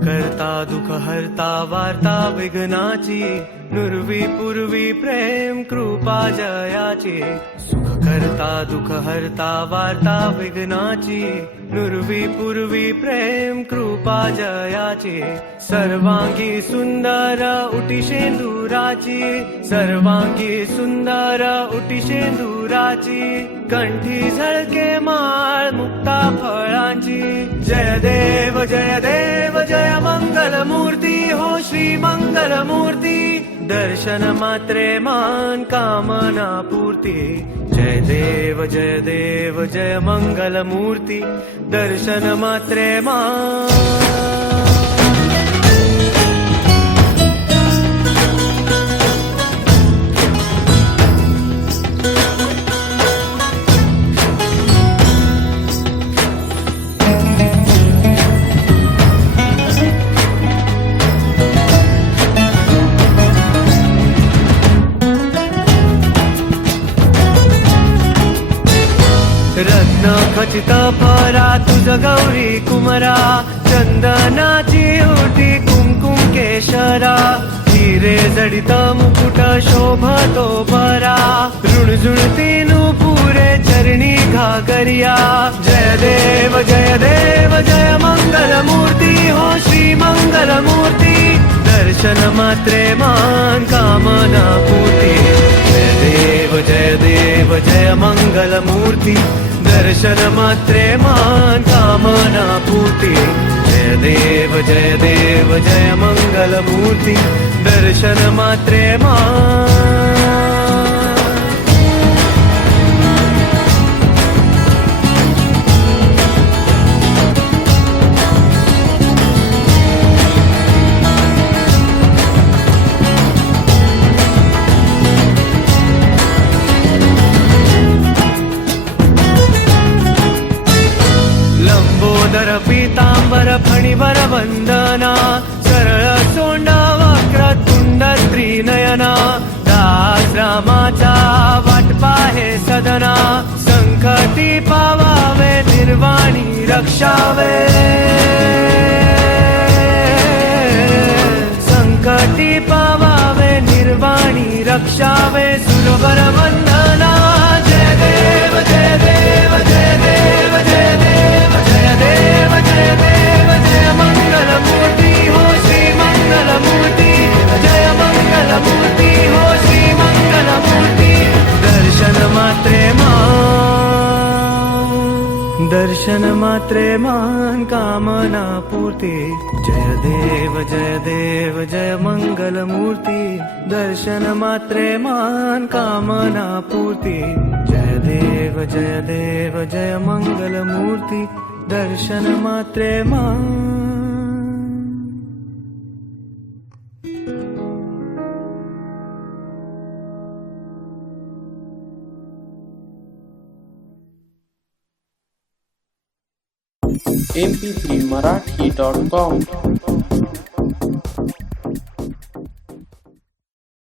करता दुःख हरता वार्ता विघ्नाची, नुरवी पूर्वी प्रेम कृपा जयाची। सुख करता दुःख हरता वार्ता विघ्नाची, नुरवी पूर्वी प्रेम कृपा जयाची। सर्वांगी सुंदर उटी शेंदुराची, सर्वांगी सुंदर उटी शेंदुराची। कंठी झळके माळ मुक्ता फळांची। जय देव जय देव जय मंगल मूर्ती हो श्री मंगल मूर्ती। दर्शन मात्रे मान कामना पूर्ती। जय देव जय मंगल मूर्ती। दर्शन मात्रे मान। रत्न खचित परा तुझ गौरी कुमरा। चंदनाची ओटी कुंकुम केशरा। हिरे जडित मुकुट शोभतो बरा। ऋणझुणती नुपुरे चरणी घागरिया। जय देव जय मंगल मूर्ती हो श्री मंगल मूर्ती। दर्शन मात्रे मान कामना पूर्ती। जय देव जय मंगल मूर्ती। दर्शन मात्रे मान कामना पूर्ती। जय देव जय मंगल मूर्ती। दर्शन मात्रे मान। लंबोदर पीतांबर फणीवर वंदना। सरळ सोंड वक्र तुंड त्रिनयना। दास रामाचा वाट पाहे सदना। संकटी पावावे निर्वाणी रक्षावे। संकटी पावावे निर्वाणी रक्षावे। सुरवर वंदना। जय देव जय देव जय देव जय देव जय देव जय देव जय मंगल मूर्ती हो श्री मंगल मूर्ती। जय मंगल मूर्ती हो श्री मंगल मूर्ती। दर्शन मात्रे मान। दर्शन मात्रे मान कामना पूर्ती। जय देव जय मंगल मूर्ती। दर्शन मात्रे मान कामना पूर्ती। जय देव जय मंगल मूर्ती। दर्शन मात्रे मान। mp3marathi.com